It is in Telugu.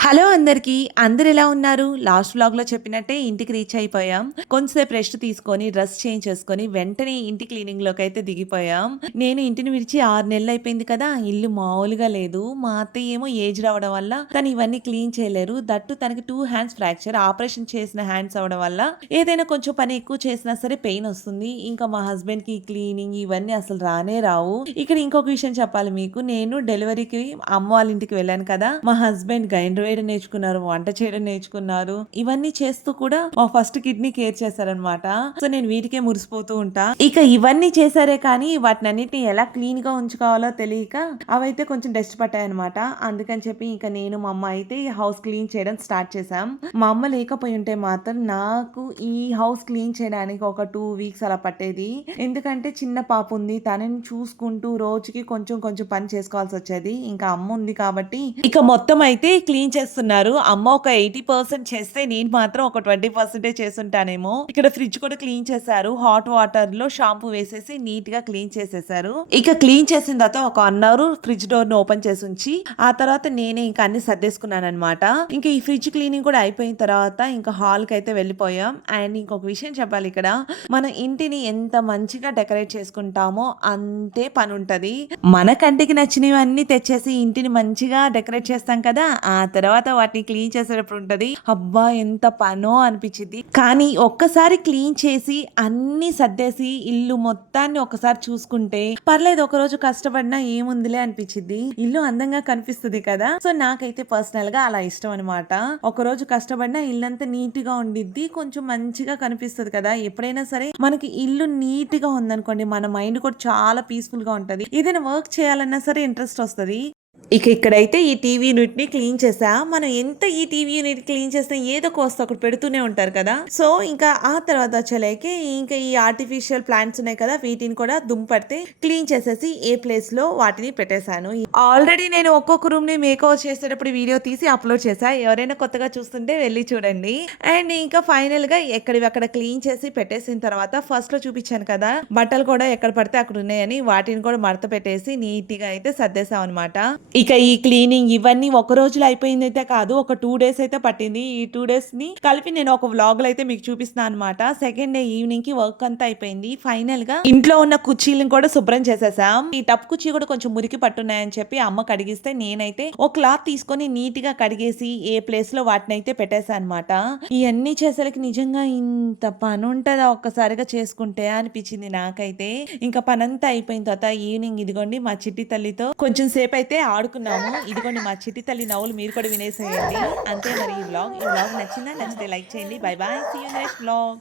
హలో అందరికీ. అందరెలా ఉన్నారు? లాస్ట్ వ్లాగ్‌లో చెప్పినట్టే ఇంటికి రీచ్ అయిపోయాం. కొంచెంసేపు రెస్ట్ తీసుకొని, డ్రెస్ చేంజ్ చేసుకొని, వెంటనే ఇంటి క్లీనింగ్‌లోకైతే దిగిపోయాం. నేను ఇంటిని విడిచి 6 నెలలయిపోయింది కదా! ఇల్లు మామూలుగా లేదు. మా అత్తయ్య ఏమో ఏజ్డ్ అవ్వడం వల్ల తను ఇవన్నీ క్లీన్ చేయలేరు. దట్టు తనకి 2 హ్యాండ్స్ ఫ్రాక్చర్. ఆపరేషన్ చేసిన హ్యాండ్స్ అవ్వడం వల్ల ఏదైనా కొంచెం పని ఎక్కువ చేసినా సరే పెయిన్ ఒస్తుంది. ఇంకా మా హస్బెండ్‌కి క్లీనింగ్ ఇవన్నీ అసలు రానే రావు. ఇక్కడ ఇంకొక విషయం చెప్పాలి మీకు. నేను డెలివరీకి అమ్మ వాళ్ళ ఇంటికి వెళ్ళాను కదా! మా హస్బెండ్ గ్రైండర్ వేయడం నేర్చుకున్నారు, వంట చేయడం నేర్చుకున్నారు. ఇవన్నీ చేస్తూ కూడా మా ఫస్ట్ కిడ్నీ కేర్ చేశారనమాట. సో నేను వీటికే మురిసిపోతూ ఉంటా. ఇక ఇవన్నీ చేశారే కానీ వాటినన్నిటిని ఎలా క్లీన్ గా ఉంచుకోవాలో తెలియక అవైతే కొంచెం డస్ట్ పట్టాయన్నమాట. అందుకని చెప్పి ఇంకా నేను మా అమ్మ అయితే ఈ హౌస్ క్లీన్ చేయడం స్టార్ట్ చేశాం. మా అమ్మ లేకపోయి ఉంటే మాత్రం నాకు ఈ హౌస్ క్లీన్ చేయడానికి ఒక 2 వీక్స్ అలా పట్టేది. ఎందుకంటే చిన్న పాప ఉంది, తనని చూసుకుంటూ రోజుకి కొంచెం కొంచెం పని చేసుకోవాల్సి వచ్చేది. ఇంకా అమ్మ ఉంది కాబట్టి ఇక మొత్తం అయితే క్లీన్ చేస్తున్నారు. అమ్మ ఒక 80% చేస్తే నేను మాత్రం ఒక 20% చేసుంటానేమో. ఇక్కడ ఫ్రిడ్జ్ కూడా క్లీన్ చేశారు. హాట్ వాటర్ లో షాంపూ వేసేసి నీట్ గా క్లీన్ చేసేసారు. ఇక క్లీన్ చేసిన తర్వాత ఒక 1 అవర్ ఫ్రిడ్జ్ డోర్ ని ఓపెన్ చేసి ఉంచి ఆ తర్వాత నేనే ఇంకా అన్ని సర్దేసుకున్నాను అనమాట. ఇంకా ఈ ఫ్రిడ్జ్ క్లీనింగ్ కూడా అయిపోయిన తర్వాత ఇంకా హాల్ కి అయితే వెళ్ళిపోయాం. అండ్ ఇంకొక విషయం చెప్పాలి, ఇక్కడ మన ఇంటిని ఎంత మంచిగా డెకరేట్ చేసుకుంటామో అంతే పని ఉంటది. మన కంటికి నచ్చినవన్నీ తెచ్చేసి ఇంటిని మంచిగా డెకరేట్ చేస్తాం కదా, ఆ తర్వాత వాటిని క్లీన్ చేసేటప్పుడు ఉంటది అబ్బా ఎంత పనో అనిపించింది. కానీ ఒక్కసారి క్లీన్ చేసి అన్ని సర్దేసి ఇల్లు మొత్తాన్ని ఒకసారి చూసుకుంటే పర్లేదు, ఒక రోజు కష్టపడినా ఏముందిలే అనిపించింది. ఇల్లు అందంగా కనిపిస్తుంది కదా. సో నాకైతే పర్సనల్ గా అలా ఇష్టం అనమాట. ఒక రోజు కష్టపడినా ఇల్లంతా నీట్ గా ఉండిద్ది, కొంచెం మంచిగా కనిపిస్తుంది కదా. ఎప్పుడైనా సరే మనకి ఇల్లు నీట్ గా ఉందనుకోండి, మన మైండ్ కూడా చాలా పీస్ఫుల్ గా ఉంటది. ఏదైనా వర్క్ చేయాలన్నా సరే ఇంట్రెస్ట్ వస్తుంది. ఇక ఇక్కడైతే ఈ టీవీ యూనిట్‌ని క్లీన్ చేశా. మనం ఎంత ఈ టీవీ యూనిట్ క్లీన్ చేసినా ఏదో ఒక వస్తువు అక్కడ పెడుతూనే ఉంటారు కదా. సో ఇంకా ఆ తర్వాత వచ్చేలేకి ఇంకా ఈ ఆర్టిఫిషియల్ ప్లాంట్స్ ఉన్నాయి కదా, వీటిని కూడా దుంపడితే క్లీన్ చేసేసి ఏ ప్లేస్‌లో వాటిని పెట్టేశాను. ఆల్రెడీ నేను ఒక్కొక్క రూమ్‌ని మేకోవర్ చేసేటప్పుడు వీడియో తీసి అప్‌లోడ్ చేశా. ఎవరైనా కొత్తగా చూస్తుంటే వెళ్లి చూడండి. అండ్ ఇంకా ఫైనల్‌గా ఎక్కడివి అక్కడ క్లీన్ చేసి పెట్టేసిన తర్వాత ఫస్ట్‌లో చూపించాను కదా, బట్టలు కూడా ఎక్కడ పడితే అక్కడ ఉన్నాయని వాటిని కూడా మడత పెట్టేసి నీట్‌గా అయితే సర్దేశాం అనమాట. ఇక ఈ క్లీనింగ్ ఇవన్నీ ఒక రోజులో అయిపోయిందైతే కాదు, ఒక 2 డేస్ అయితే పట్టింది. ఈ 2 డేస్ ని కలిపి నేను ఒక వ్లాగ్ లో అయితే మీకు చూపిస్తున్నాను అనమాట. సెకండ్ డే ఈవినింగ్ కి వర్క్ అంతా అయిపోయింది. ఫైనల్ గా ఇంట్లో ఉన్న కుర్చీలను కూడా శుభ్రం చేసేసాం. ఈ టప్ కుర్చీ కూడా కొంచెం మురికి పట్టున్నాయని చెప్పి అమ్మ కడిగిస్తే నేనైతే ఒక క్లాత్ తీసుకొని నీట్ గా కడిగేసి ఏ ప్లేస్ లో వాటిని అయితే పెట్టేసా అనమాట. ఇవన్నీ చేసేసరికి నిజంగా ఇంత పని ఉంటుందా ఒక్కసారిగా చేసుకుంటే అనిపించింది నాకైతే. ఇంకా పనంతా అయిపోయిన తర్వాత ఈవినింగ్ ఇదిగోండి మా చిట్టి తల్లితో కొంచెం సేపు అయితే ఆడుకున్నాము. ఇదిగోండి మా చిట్టి తల్లి నవ్వులు మీరు కూడా వినేసేయండి. అంతే మరి ఈ వ్లాగ్ నచ్చిందా? నచ్చితే లైక్ చేయండి. Bye bye, see you next vlog.